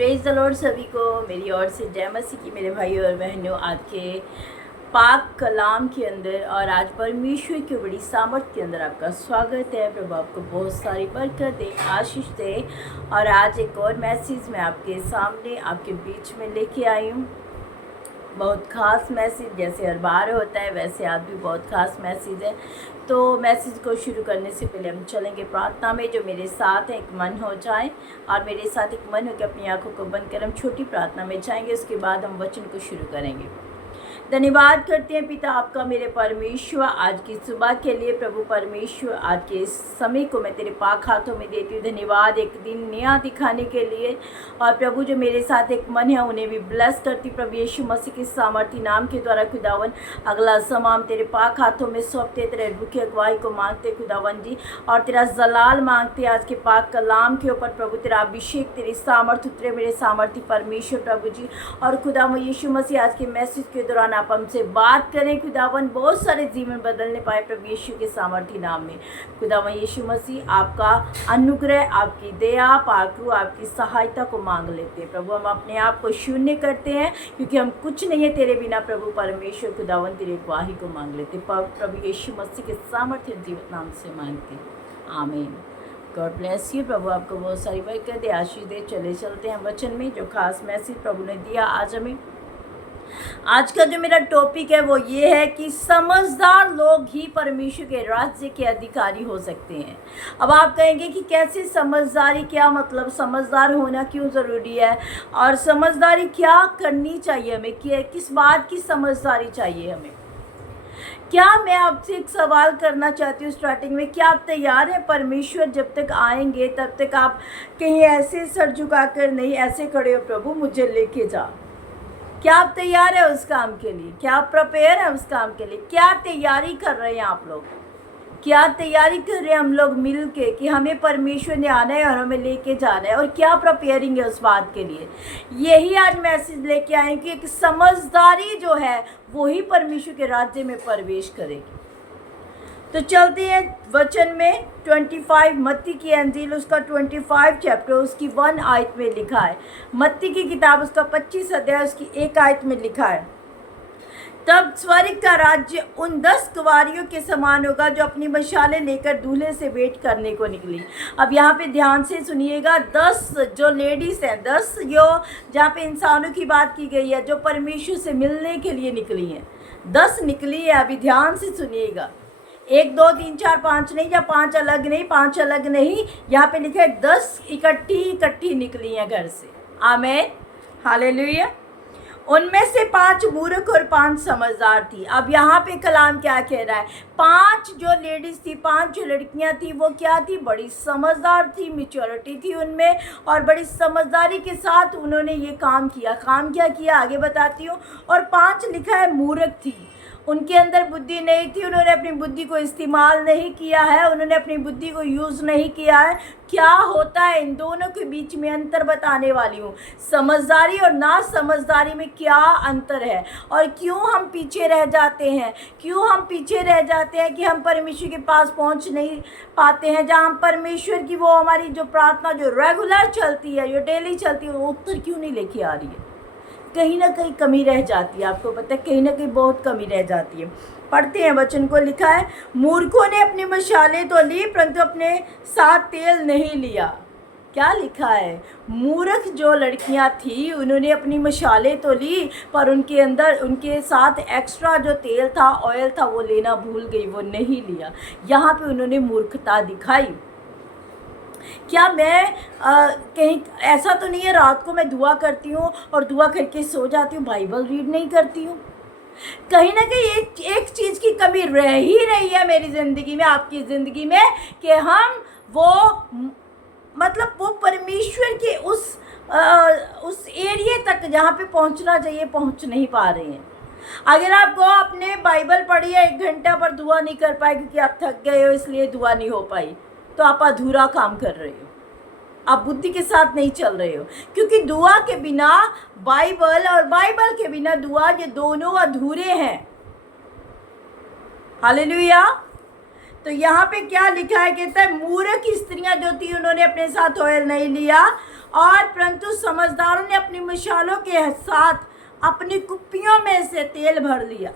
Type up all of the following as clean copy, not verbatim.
Praise the Lord सभी को मेरी ओर से जय मसीह की। मेरे भाई और बहनों, आज के पाक कलाम के अंदर और आज परमेश्वर की बड़ी सामर्थ के अंदर आपका स्वागत है। प्रभु आपको बहुत सारी बरकत दे, आशीष दे। और आज एक और मैसेज मैं आपके सामने आपके बीच में लेके आई हूँ। बहुत ख़ास मैसेज, जैसे हर बार होता है वैसे आज भी बहुत ख़ास मैसेज है। तो मैसेज को शुरू करने से पहले हम चलेंगे प्रार्थना में। जो मेरे साथ एक मन हो जाए और मेरे साथ एक मन हो के अपनी आंखों को बंद कर हम छोटी प्रार्थना में जाएंगे। उसके बाद हम वचन को शुरू करेंगे। धन्यवाद करते हैं पिता आपका मेरे परमेश्वर, आज की सुबह के लिए। प्रभु परमेश्वर, आज के इस समय को मैं तेरे पाक हाथों में देती हूँ। धन्यवाद एक दिन नया दिखाने के लिए। और प्रभु जो मेरे साथ एक मन है उन्हें भी ब्लेस करती प्रभु यीशु मसीह के सामर्थी नाम के द्वारा। खुदावन अगला समय हम तेरे पाक हाथों में सौंपते, तेरे रूह की अगुवाई को मांगते खुदावन जी, और तेरा जलाल मांगते आज के पाक कलाम के ऊपर। प्रभु तेरा अभिषेक, तेरी सामर्थ उतरे मेरे सामर्थी परमेश्वर प्रभु जी। और खुदावन यीशु मसीह आज के मैसेज के दौरान आप हमसे बात करें खुदावन, बहुत सारे जीवन बदलने पाए प्रभु यीशु के सामर्थी नाम में। खुदावन यीशु मसीह आपका अनुग्रह, आपकी दया, पाकरू, आपकी सहायता को मांग लेते हैं प्रभु। हम अपने आप को शून्य करते हैं क्योंकि हम कुछ नहीं है तेरे बिना प्रभु परमेश्वर। खुदावन तेरे गवाही को मांग लेते प्रभु यीशु मसीह के सामर्थ्य जीवित नाम से मांगते हैं, आमीन। God bless you. प्रभु आपको बहुत सारी बरकत दे, आशीष दे। चले चलते हैं वचन में। जो खास मैसेज प्रभु ने दिया आज हमें, आज का जो मेरा टॉपिक है वो ये है कि समझदार लोग ही परमेश्वर के राज्य के अधिकारी हो सकते हैं। अब आप कहेंगे कि कैसे समझदारी, क्या मतलब समझदार होना क्यों ज़रूरी है, और समझदारी क्या करनी चाहिए हमें, किस बात की समझदारी चाहिए हमें। क्या मैं आपसे एक सवाल करना चाहती हूँ स्टार्टिंग में, क्या आप तैयार हैं? परमेश्वर जब तक आएंगे तब तक आप कहीं ऐसे सर झुकाकर नहीं, ऐसे खड़े हो प्रभु मुझे लेके जा। क्या आप तैयार है उस काम के लिए? क्या आप प्रिपेयर है उस काम के लिए? क्या तैयारी कर रहे हैं आप लोग? क्या तैयारी कर रहे हैं हम लोग मिल के कि हमें परमेश्वर ने आना है और हमें लेके जाना है, और क्या प्रिपेयरिंग है उस बात के लिए? यही आज मैसेज लेके आए कि एक समझदारी जो है वही परमेश्वर के राज्य में प्रवेश करेगी। तो चलते हैं वचन में। 25 मत्ती की अंजील उसका 25 चैप्टर उसकी 1 आयत में लिखा है। मत्ती की किताब उसका 25 अध्याय उसकी 1 आयत में लिखा है, तब स्वर्ग का राज्य उन 10 कुंवारियों के समान होगा जो अपनी मशालें लेकर दूल्हे से भेंट करने को निकली। अब यहाँ पे ध्यान से सुनिएगा, 10 जो लेडीज़ हैं, 10 जो जहाँ पे इंसानों की बात की गई है जो परमेश्वर से मिलने के लिए निकली हैं, 10 निकली है। अभी ध्यान से सुनिएगा, 1 2 3 4 5 नहीं, या 5 अलग नहीं, 5 अलग नहीं, यहाँ पे लिखा है 10 इकट्ठी निकली हैं घर से। आमीन, हालेलुया। उनमें से 5 मूर्ख और 5 समझदार थी। अब यहाँ पे कलाम क्या कह रहा है? 5 जो लेडीज़ थी, 5 जो लड़कियाँ थी, वो क्या थी? बड़ी समझदार थी, मैच्योरिटी थी उनमें, और बड़ी समझदारी के साथ उन्होंने ये काम किया। काम क्या किया आगे बताती हूँ। और 5 लिखा है मूर्ख थी, उनके अंदर बुद्धि नहीं थी, उन्होंने अपनी बुद्धि को इस्तेमाल नहीं किया है, उन्होंने अपनी बुद्धि को यूज़ नहीं किया है। क्या होता है इन दोनों के बीच में अंतर बताने वाली हूँ। समझदारी और ना समझदारी में क्या अंतर है, और क्यों हम पीछे रह जाते हैं, क्यों हम पीछे रह जाते हैं कि हम परमेश्वर के पास पहुँच नहीं पाते हैं। जहाँ हम परमेश्वर की वो हमारी जो प्रार्थना जो रेगुलर चलती है, जो डेली चलती है, वो उत्तर क्यों नहीं लेके आ रही है? कहीं ना कहीं कमी रह जाती है। आपको पता है कहीं ना कहीं बहुत कमी रह जाती है। पढ़ते हैं वचन को। लिखा है, मूर्खों ने अपनी मशालें तो ली परंतु अपने साथ तेल नहीं लिया। क्या लिखा है? मूर्ख जो लड़कियां थी उन्होंने अपनी मशालें तो ली, पर उनके अंदर उनके साथ एक्स्ट्रा जो तेल था, ऑयल था, वो लेना भूल गई, वो नहीं लिया। यहाँ पे उन्होंने मूर्खता दिखाई। क्या मैं कहीं ऐसा तो नहीं है रात को मैं दुआ करती हूँ और दुआ करके सो जाती हूँ, बाइबल रीड नहीं करती हूँ? कहीं ना कहीं एक चीज़ की कमी रह ही रही है मेरी ज़िंदगी में, आपकी ज़िंदगी में, कि हम वो मतलब वो परमेश्वर के उस एरिया तक जहाँ पे पहुँचना चाहिए पहुँच नहीं पा रहे हैं। अगर आपको आपने बाइबल पढ़ी है 1 घंटा पर दुआ नहीं कर पाए क्योंकि आप थक गए हो इसलिए दुआ नहीं हो पाई, तो आप अधूरा काम कर रहे हो, आप बुद्धि के साथ नहीं चल रहे हो। क्योंकि दुआ के बिना बाइबल और बाइबल के बिना दुआ, ये दोनों अधूरे हैं। हालेलुया। तो यहाँ पे क्या लिखा है, कहता है मूर्ख स्त्रियां जो थी उन्होंने अपने साथ ऑयल नहीं लिया, और परंतु समझदारों ने अपनी मशालों के साथ अपनी कुप्पियों में से तेल भर लिया।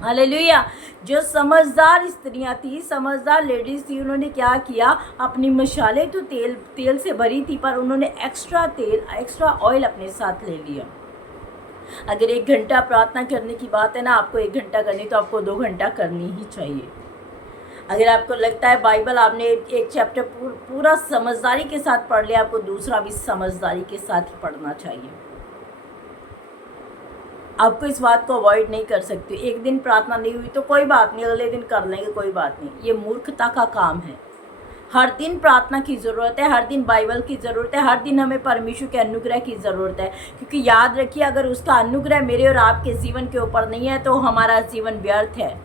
हालेलुया। जो समझदार स्त्रियां थी, समझदार लेडीज थी, उन्होंने क्या किया, अपनी मशालें तो तेल से भरी थी, पर उन्होंने एक्स्ट्रा ऑयल अपने साथ ले लिया। अगर 1 घंटा प्रार्थना करने की बात है ना, आपको 1 घंटा करनी तो आपको 2 घंटा करनी ही चाहिए। अगर आपको लगता है बाइबल आपने एक चैप्टर पूरा समझदारी के साथ पढ़ लिया, आपको दूसरा भी समझदारी के साथ ही पढ़ना चाहिए। आपको इस बात को अवॉइड नहीं कर सकते। एक दिन प्रार्थना नहीं हुई तो कोई बात नहीं, अगले दिन कर लेंगे, कोई बात नहीं। ये मूर्खता का काम है। हर दिन प्रार्थना की ज़रूरत है, हर दिन बाइबल की ज़रूरत है, हर दिन हमें परमेश्वर के अनुग्रह की ज़रूरत है। क्योंकि याद रखिए, अगर उसका अनुग्रह मेरे और आपके जीवन के ऊपर नहीं है तो हमारा जीवन व्यर्थ है।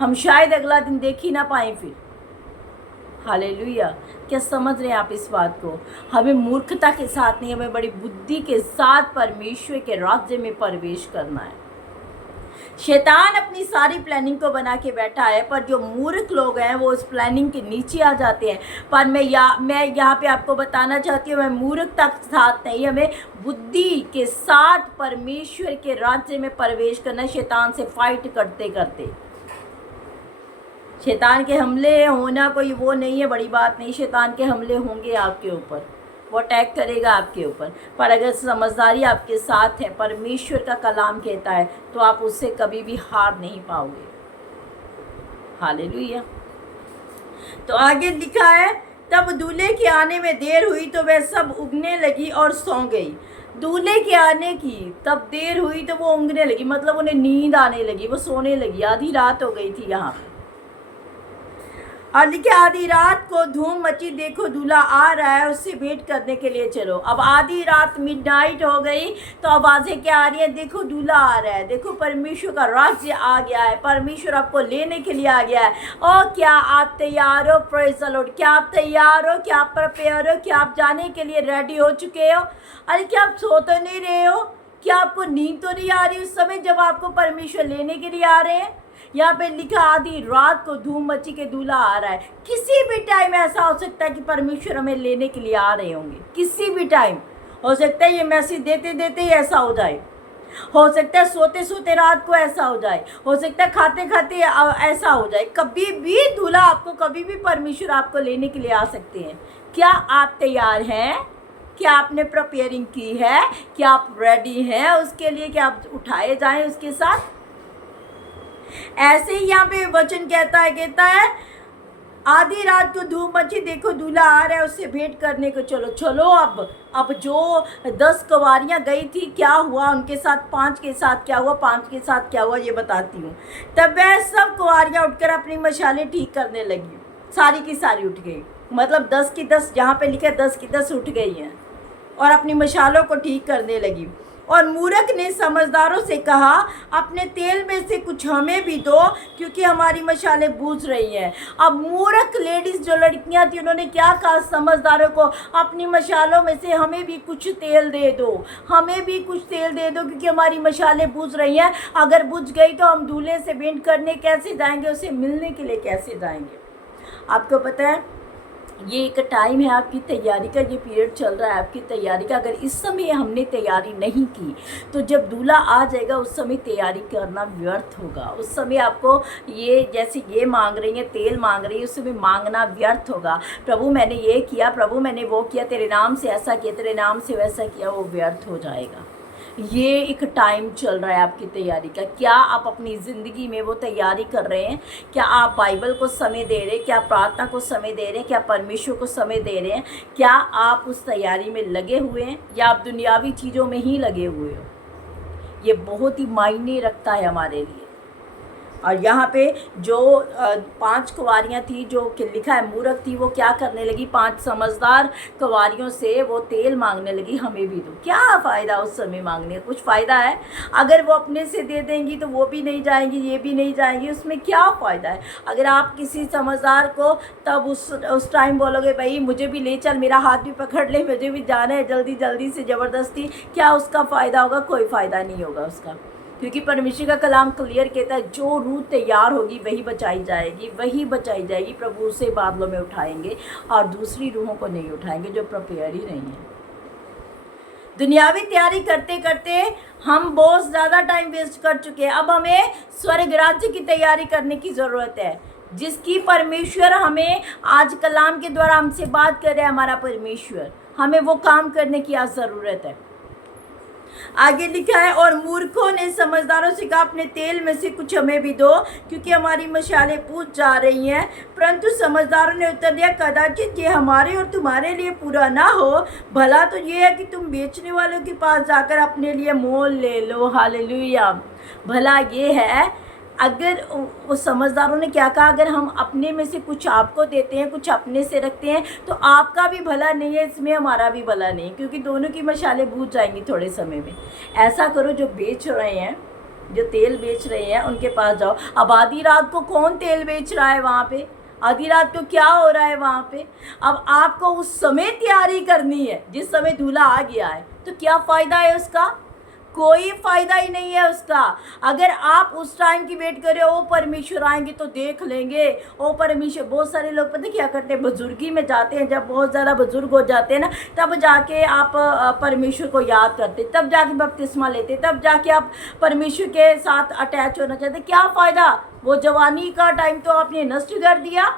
हम शायद अगला दिन देख ही ना पाएँ फिर। हालेलुया। क्या समझ रहे हैं आप इस बात को? हमें मूर्खता के साथ नहीं, हमें बड़ी बुद्धि के साथ परमेश्वर के राज्य में प्रवेश करना है। शैतान अपनी सारी प्लानिंग को बना के बैठा है, पर जो मूर्ख लोग हैं वो उस प्लानिंग के नीचे आ जाते हैं। पर मैं यहाँ पे आपको बताना चाहती हूँ, मैं मूर्खता के साथ नहीं, हमें बुद्धि के साथ परमेश्वर के राज्य में प्रवेश करना है, शैतान से फाइट करते करते। शैतान के हमले होना कोई वो नहीं है, बड़ी बात नहीं। शैतान के हमले होंगे आपके ऊपर, वो अटैक करेगा आपके ऊपर, पर अगर समझदारी आपके साथ है, परमेश्वर का कलाम कहता है, तो आप उससे कभी भी हार नहीं पाओगे। हालेलुया। तो आगे लिखा है, तब दूल्हे के आने में देर हुई तो वह सब उगने लगी और सौ गई। दूल्हे के आने की तब देर हुई तो वो उगने लगी, मतलब उन्हें नींद आने लगी, वो सोने लगी। आधी रात हो गई थी यहाँ पे। और लिखे, आधी रात को धूम मची, देखो दूल्हा आ रहा है, उससे भेंट करने के लिए चलो। अब आधी रात मिडनाइट हो गई तो आवाज़ें क्या आ रही है, देखो दूल्हा आ रहा है, देखो परमेश्वर का राज्य आ गया है, परमेश्वर आपको लेने के लिए आ गया है। और क्या आप तैयार हो? Praise the Lord. क्या आप तैयार हो? क्या आप प्रिपेयर हो? क्या आप जाने के लिए रेडी हो चुके हो? अरे क्या आप सो तो नहीं रहे हो? क्या आपको नींद तो नहीं आ रही उस समय जब आपको परमेश्वर लेने के लिए आ रहे हैं? यहाँ पे लिखा, आधी रात को धूम मची के दूल्हा आ रहा है। किसी भी टाइम ऐसा हो सकता है कि परमेश्वर हमें लेने के लिए आ रहे होंगे। किसी भी टाइम हो सकता है, ये मैसेज देते देते ही ऐसा हो जाए, हो सकता है सोते सोते रात को ऐसा हो जाए, हो सकता है खाते खाते ऐसा हो जाए। कभी भी दूल्हा आपको, कभी भी परमेश्वर आपको लेने के लिए आ सकते हैं। क्या आप तैयार हैं? क्या आपने प्रिपेयरिंग की है? क्या आप रेडी हैं उसके लिए कि आप उठाए जाएं उसके साथ? ऐसे ही यहाँ पे वचन कहता है आधी रात को धूम मची, देखो दूल्हा आ रहा है, उससे भेंट करने को चलो। चलो अब जो 10 कुंवारियाँ गई थी, क्या हुआ उनके साथ? 5 के साथ क्या हुआ? 5 के साथ क्या हुआ ये बताती हूँ। तब वह सब कुंवारियाँ उठकर अपनी मशालें ठीक करने लगी। सारी की सारी उठ गई, मतलब 10 की 10, जहाँ पे लिखा है 10 की 10 उठ गई हैं और अपनी मशालों को ठीक करने लगी। और मूर्ख ने समझदारों से कहा, अपने तेल में से कुछ हमें भी दो, क्योंकि हमारी मशालें बुझ रही हैं। अब मूर्ख लेडीज़ जो लड़कियां थी, उन्होंने क्या कहा समझदारों को, अपनी मशालों में से हमें भी कुछ तेल दे दो, हमें भी कुछ तेल दे दो, क्योंकि हमारी मशालें बुझ रही हैं। अगर बुझ गई तो हम दूल्हे से भेंट करने कैसे जाएंगे, उसे मिलने के लिए कैसे जाएंगे? आपको पता है, ये एक टाइम है आपकी तैयारी का, ये पीरियड चल रहा है आपकी तैयारी का। अगर इस समय हमने तैयारी नहीं की तो जब दूल्हा आ जाएगा उस समय तैयारी करना व्यर्थ होगा। उस समय आपको ये, जैसे ये मांग रही है, तेल मांग रही है, उस समय मांगना व्यर्थ होगा। प्रभु मैंने ये किया, प्रभु मैंने वो किया, तेरे नाम से ऐसा किया, तेरे नाम से वैसा किया, वो व्यर्थ हो जाएगा। ये एक टाइम चल रहा है आपकी तैयारी का। क्या आप अपनी ज़िंदगी में वो तैयारी कर रहे हैं? क्या आप बाइबल को समय दे रहे हैं? क्या प्रार्थना को समय दे रहे हैं? क्या परमेश्वर को समय दे रहे हैं? क्या आप उस तैयारी में लगे हुए हैं या आप दुनियावी चीज़ों में ही लगे हुए हो? ये बहुत ही मायने रखता है हमारे लिए। और यहाँ पे जो 5 कुंवारियाँ थी, जो लिखा है मूर्ख थी, वो क्या करने लगी? 5 समझदार कुंवारियों से वो तेल मांगने लगी, हमें भी दो। क्या फ़ायदा उस समय मांगने का? कुछ फ़ायदा है? अगर वो अपने से दे देंगी तो वो भी नहीं जाएंगी, ये भी नहीं जाएंगी, उसमें क्या फ़ायदा है? अगर आप किसी समझदार को तब उस टाइम बोलोगे, भाई मुझे भी ले चल, मेरा हाथ भी पकड़ ले, मुझे भी जाना है जल्दी जल्दी से ज़बरदस्ती, क्या उसका फ़ायदा होगा? कोई फ़ायदा नहीं होगा उसका। क्योंकि परमेश्वर का कलाम क्लियर कहता है जो रूह तैयार होगी वही बचाई जाएगी, वही बचाई जाएगी। प्रभु उसे बादलों में उठाएंगे और दूसरी रूहों को नहीं उठाएंगे जो प्रिपेयर ही नहीं है। दुनियावी तैयारी करते करते हम बहुत ज़्यादा टाइम वेस्ट कर चुके हैं। अब हमें स्वर्ग राज्य की तैयारी करने की ज़रूरत है, जिसकी परमेश्वर हमें आज कलाम के द्वारा हमसे बात कर रहे हैं। हमारा परमेश्वर, हमें वो काम करने की आज ज़रूरत है। आगे लिखा है, और मूर्खों ने समझदारों से कहा अपने तेल में से कुछ हमें भी दो, क्योंकि हमारी मशालें बुझ जा रही हैं। परंतु समझदारों ने उत्तर दिया, कदाचित ये हमारे और तुम्हारे लिए पूरा ना हो, भला तो ये है कि तुम बेचने वालों के पास जाकर अपने लिए मोल ले लो। हालेलुया। भला ये है, अगर वो समझदारों ने क्या कहा, अगर हम अपने में से कुछ आपको देते हैं, कुछ अपने से रखते हैं, तो आपका भी भला नहीं है, इसमें हमारा भी भला नहीं, क्योंकि दोनों की मशालें बुझ जाएंगी थोड़े समय में। ऐसा करो, जो बेच रहे हैं, जो तेल बेच रहे हैं, उनके पास जाओ। अब आधी रात को कौन तेल बेच रहा है वहाँ पे? आधी रात को क्या हो रहा है वहाँ पे? अब आपको उस समय तैयारी करनी है जिस समय दूल्हा आ गया है। तो क्या फ़ायदा है उसका? कोई फ़ायदा ही नहीं है उसका। अगर आप उस टाइम की वेट करें, ओ परमेश्वर आएंगे तो देख लेंगे, ओ परमेश्वर। बहुत सारे लोग पता क्या करते हैं, बुजुर्गी में जाते हैं, जब बहुत ज़्यादा बुजुर्ग हो जाते हैं ना, तब जाके आप परमेश्वर को याद करते, तब जाके बपतिस्मा लेते, तब जाके आप परमेश्वर के साथ अटैच होना चाहते। क्या फ़ायदा? वो जवानी का टाइम तो आपने नष्ट कर दिया,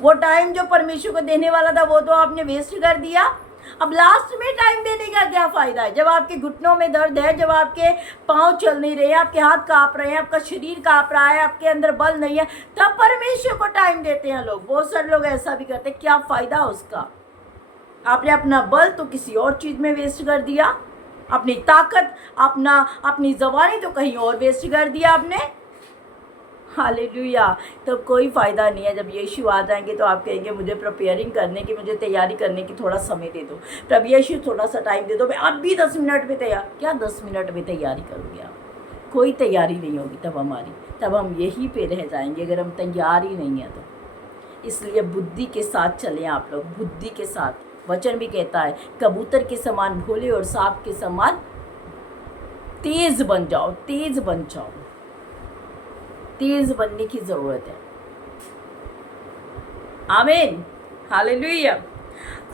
वो टाइम जो परमेश्वर को देने वाला था वो तो आपने वेस्ट कर दिया। अब लास्ट में टाइम देने का क्या फ़ायदा है? जब आपके घुटनों में दर्द है, जब आपके पाँव चल नहीं रहे हैं, आपके हाथ काँप रहे हैं, आपका शरीर काँप रहा है, आपके अंदर बल नहीं है, तब परमेश्वर को टाइम देते हैं लोग। बहुत सारे लोग ऐसा भी करते हैं। क्या फ़ायदा उसका? आपने अपना बल तो किसी और चीज़ में वेस्ट कर दिया, अपनी ताकत, अपनी जवानी तो कहीं और वेस्ट कर दिया आपने। हालेलुया। तो कोई फ़ायदा नहीं है। जब यीशु आ जाएंगे तो आप कहेंगे मुझे प्रिपेयरिंग करने की, मुझे तैयारी करने की थोड़ा समय दे दो। प्रभु यीशु थोड़ा सा टाइम दे दो, मैं अब भी 10 मिनट में तैयार। क्या 10 मिनट में तैयारी करोगे आप? कोई तैयारी नहीं होगी तब हमारी, तब हम यहीं पे रह जाएंगे अगर हम तैयार ही नहीं हैं तो। इसलिए बुद्धि के साथ चलें आप लोग, बुद्धि के साथ। वचन भी कहता है, कबूतर के समान भोले और सांप के समान तेज बन जाओ, तेज बन जाओ। तेज बनने की ज़रूरत है। आमीन। हालेलुया।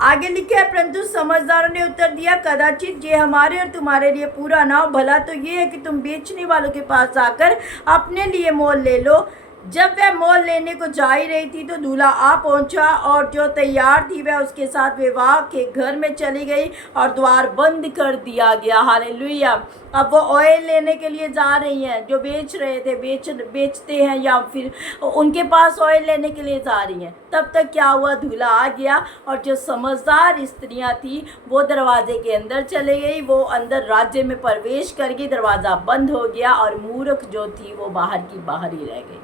आगे लिखे है, परंतु समझदारों ने उत्तर दिया, कदाचित ये हमारे और तुम्हारे लिए पूरा ना हो, भला तो ये है कि तुम बेचने वालों के पास जाकर अपने लिए मोल ले लो। जब वह मोल लेने को जा ही रही थी तो दूल्हा आ पहुंचा, और जो तैयार थी वह उसके साथ विवाह के घर में चली गई और द्वार बंद कर दिया गया। हालेलुया। अब वो ऑयल लेने के लिए जा रही हैं, जो बेच रहे थे, बेचते हैं, या फिर उनके पास ऑयल लेने के लिए जा रही हैं। तब तक क्या हुआ, दूल्हा आ गया, और जो समझदार स्त्रियां थी वो दरवाजे के अंदर चले गई, वो अंदर राज्य में प्रवेश कर गई, दरवाज़ा बंद हो गया, और मूर्ख जो थी वो बाहर की बाहर ही रह गई।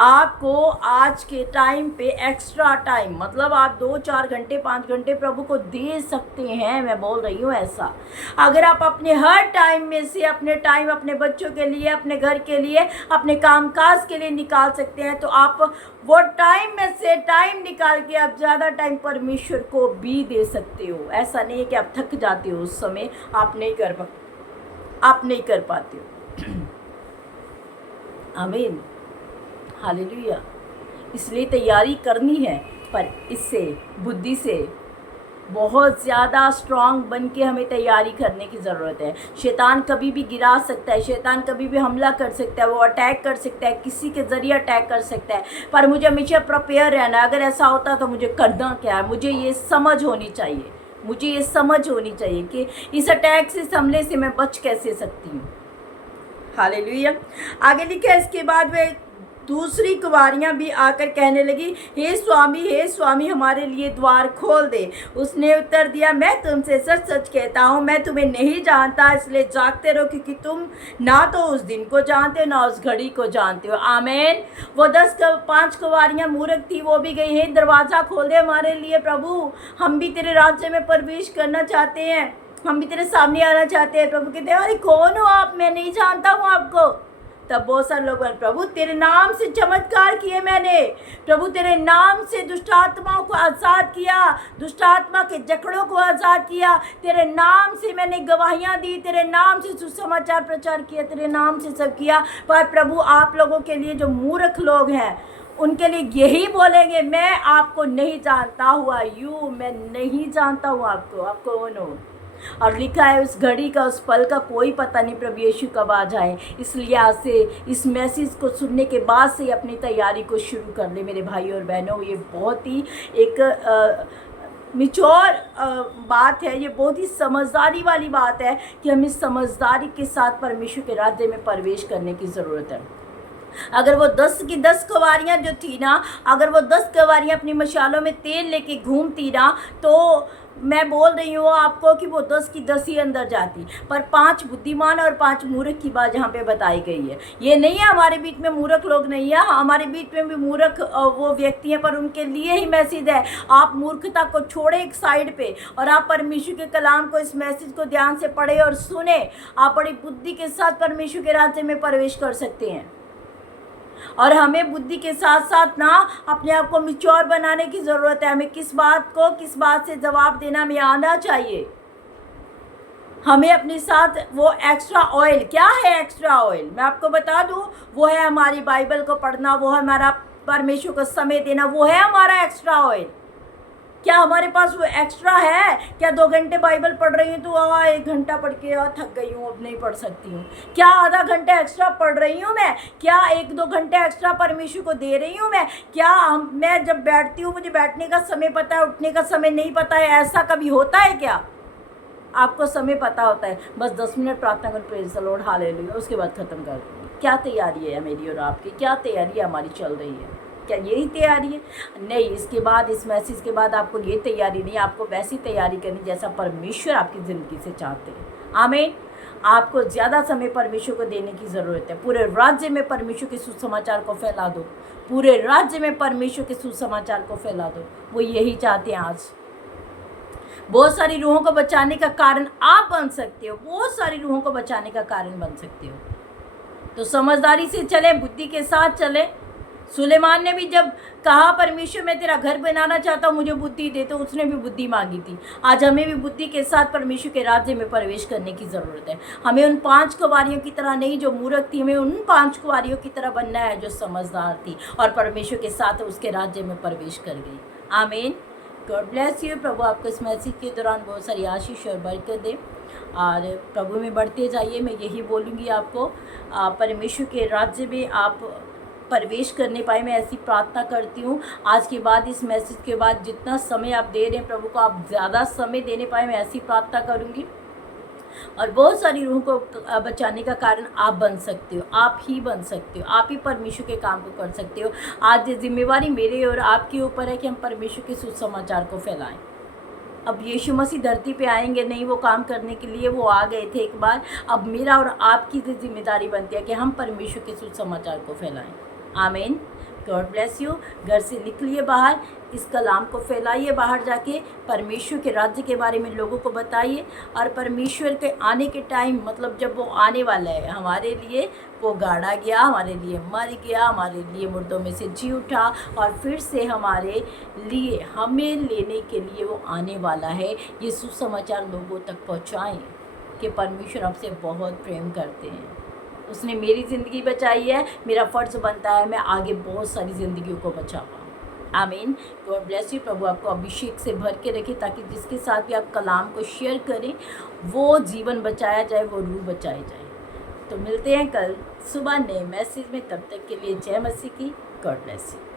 आपको आज के टाइम पे एक्स्ट्रा टाइम, मतलब आप 2-4 घंटे 5 घंटे प्रभु को दे सकते हैं। मैं बोल रही हूँ ऐसा। अगर आप अपने हर टाइम में से अपने टाइम अपने बच्चों के लिए, अपने घर के लिए, अपने कामकाज के लिए निकाल सकते हैं, तो आप वो टाइम में से टाइम निकाल के आप ज़्यादा टाइम परमेश्वर को भी दे सकते हो। ऐसा नहीं है कि आप थक जाते हो, उस समय आप नहीं कर पाते हो। आमीन। हालेलुया। इसलिए तैयारी करनी है, पर इससे बुद्धि से बहुत ज़्यादा स्ट्रांग बन के हमें तैयारी करने की ज़रूरत है। शैतान कभी भी गिरा सकता है, शैतान कभी भी हमला कर सकता है, वो अटैक कर सकता है, किसी के ज़रिए अटैक कर सकता है, पर मुझे हमेशा प्रिपेयर रहना है। अगर ऐसा होता तो मुझे करना क्या है, मुझे ये समझ होनी चाहिए, मुझे ये समझ होनी चाहिए कि इस अटैक से, इस हमले से मैं बच कैसे सकती हूँ। हालेलुया। आगे लिखा है, इसके बाद वे दूसरी कुंवारियां भी आकर कहने लगी, हे स्वामी, हमारे लिए द्वार खोल दे। उसने उत्तर दिया, मैं तुमसे सच सच कहता हूँ, मैं तुम्हें नहीं जानता, इसलिए जागते रहो, क्योंकि तुम ना तो उस दिन को जानते हो ना उस घड़ी को जानते हो। आमीन। वो 5 कुंवारियां मूर्ख थी, वो भी गई, हे दरवाज़ा खोल दे हमारे लिए प्रभु, हम भी तेरे राज्य में प्रवेश करना चाहते हैं, हम भी तेरे सामने आना चाहते हैं। प्रभु कहते हैं, अरे कौन हो आप? मैं नहीं जानता हूँ आपको, तब बहुत सारे लोग बोले, प्रभु तेरे नाम से चमत्कार किए मैंने, प्रभु तेरे नाम से दुष्ट आत्माओं को आज़ाद किया, दुष्ट आत्मा के जकड़ों को आज़ाद किया, तेरे नाम से मैंने गवाहियाँ दी, तेरे नाम से सुसमाचार प्रचार किया, तेरे नाम से सब किया। पर प्रभु आप लोगों के लिए जो मूर्ख लोग हैं उनके लिए यही बोलेंगे, मैं आपको नहीं जानता हुआ यू, मैं नहीं जानता हूँ आपको, आप कौन हो। और लिखा है उस घड़ी का, उस पल का कोई पता नहीं प्रभु यीशु कब आ जाए। इसलिए आज से इस मैसेज को सुनने के बाद से अपनी तैयारी को शुरू कर ले मेरे भाई और बहनों। ये बहुत ही एक मिच्योर बात है, ये बहुत ही समझदारी वाली बात है कि हमें समझदारी के साथ परमेश्वर के राज्य में प्रवेश करने की ज़रूरत है। अगर वो 10 की 10 कवारियाँ जो थी ना, अगर वो 10 कवारियाँ अपनी मशालों में तेल लेके घूमती ना, तो मैं बोल रही हूँ आपको कि वो 10 की 10 ही अंदर जाती। पर 5 बुद्धिमान और 5 मूर्ख की बात यहाँ पे बताई गई है। ये नहीं है हमारे बीच में मूर्ख लोग नहीं है, हमारे बीच में भी मूर्ख वो व्यक्ति हैं, पर उनके लिए ही मैसेज है। आप मूर्खता को छोड़े एक साइड पे और आप परमेश्वर के कलाम को, इस मैसेज को ध्यान से पढ़े और सुने। आप बड़ी बुद्धि के साथ परमेश्वर के राज्य में प्रवेश कर सकते हैं। और हमें बुद्धि के साथ साथ ना अपने आप को मिच्योर बनाने की ज़रूरत है। हमें किस बात से जवाब देना हमें आना चाहिए। हमें अपने साथ वो एक्स्ट्रा ऑयल, क्या है एक्स्ट्रा ऑयल, मैं आपको बता दूं, वो है हमारी बाइबल को पढ़ना, वो है हमारा परमेश्वर को समय देना, वो है हमारा एक्स्ट्रा ऑयल। क्या हमारे पास वो एक्स्ट्रा है? क्या 2 घंटे बाइबल पढ़ रही हूँ तो 1 घंटा पढ़ के थक गई हूँ, अब नहीं पढ़ सकती हूँ? क्या आधा घंटा एक्स्ट्रा पढ़ रही हूँ मैं? क्या 1-2 घंटे एक्स्ट्रा परमेश्वर को दे रही हूँ मैं? क्या मैं जब बैठती हूँ मुझे बैठने का समय पता है, उठने का समय नहीं पता है? ऐसा कभी होता है क्या? आपको समय पता होता है, बस 10 मिनट प्रार्थना कर, प्रेज़ द लॉर्ड, हालेलुया, उसके बाद ख़त्म कर दूँगी। क्या तैयारी है मेरी और आपकी? क्या तैयारी हमारी चल रही है? क्या यही तैयारी है? नहीं, इसके बाद, इस मैसेज के बाद आपको ये तैयारी नहीं, आपको वैसी तैयारी करनी जैसा परमेश्वर आपकी ज़िंदगी से चाहते हैं। आमीन। आपको ज़्यादा समय परमेश्वर को देने की ज़रूरत है। पूरे राज्य में परमेश्वर के सुसमाचार को फैला दो, पूरे राज्य में परमेश्वर के सुसमाचार को फैला दो। वो यही चाहते हैं। आज बहुत सारी रूहों को बचाने का कारण आप बन सकते हो, बहुत सारी रूहों को बचाने का कारण बन सकते हो। तो समझदारी से चले, बुद्धि के साथ चले। सुलेमान ने भी जब कहा, परमेश्वर मैं तेरा घर बनाना चाहता हूँ, मुझे बुद्धि दे, तो उसने भी बुद्धि मांगी थी। आज हमें भी बुद्धि के साथ परमेश्वर के राज्य में प्रवेश करने की ज़रूरत है। हमें उन 5 कुँवारियों की तरह नहीं जो मूर्ख थी, हमें उन 5 कुँवारियों की तरह बनना है जो समझदार थी और परमेश्वर के साथ उसके राज्य में प्रवेश कर गई। आमीन। God bless you. प्रभु आपको इस मैसेज के दौरान बहुत सारी आशीष और बरकत दे और प्रभु में बढ़ते जाइए। मैं यही बोलूँगी आपको, परमेश्वर के राज्य में आप प्रवेश करने पाए, मैं ऐसी प्रार्थना करती हूँ। आज के बाद, इस मैसेज के बाद जितना समय आप दे रहे हैं प्रभु को, आप ज़्यादा समय देने पाए, मैं ऐसी प्रार्थना करूँगी। और बहुत सारी रूहों को बचाने का कारण आप बन सकते हो, आप ही बन सकते हो, आप ही परमेश्वर के काम को कर सकते हो। आज जिम्मेवारी मेरे और आपके ऊपर है कि हम परमेश्वर के सुसमाचार को फैलाएं। अब यीशु मसीह धरती पे आएंगे नहीं वो काम करने के लिए, वो आ गए थे एक बार। अब मेरा और आपकी जिम्मेदारी बनती है कि हम परमेश्वर के सुसमाचार को फैलाएं। आमीन। God bless you. घर से निकलिए बाहर, इस कलाम को फैलाइए, बाहर जाके परमेश्वर के राज्य के बारे में लोगों को बताइए। और परमेश्वर के आने के टाइम, मतलब जब वो आने वाला है हमारे लिए, वो गाड़ा गया, हमारे लिए मर गया, हमारे लिए मुर्दों में से जी उठा और फिर से हमारे लिए, हमें लेने के लिए वो आने वाला है। ये सुसमाचार लोगों तक पहुँचाएँ कि परमेश्वर हमसे बहुत प्रेम करते हैं। उसने मेरी ज़िंदगी बचाई है, मेरा फ़र्ज़ बनता है मैं आगे बहुत सारी ज़िंदगियों को बचा पाऊँ। आमीन। God bless you. प्रभु आपको अभिषेक से भर के रखे ताकि जिसके साथ भी आप कलाम को शेयर करें वो जीवन बचाया जाए, वो रूह बचाई जाए। तो मिलते हैं कल सुबह नए मैसेज में, तब तक के लिए जय मसीह की। God bless you.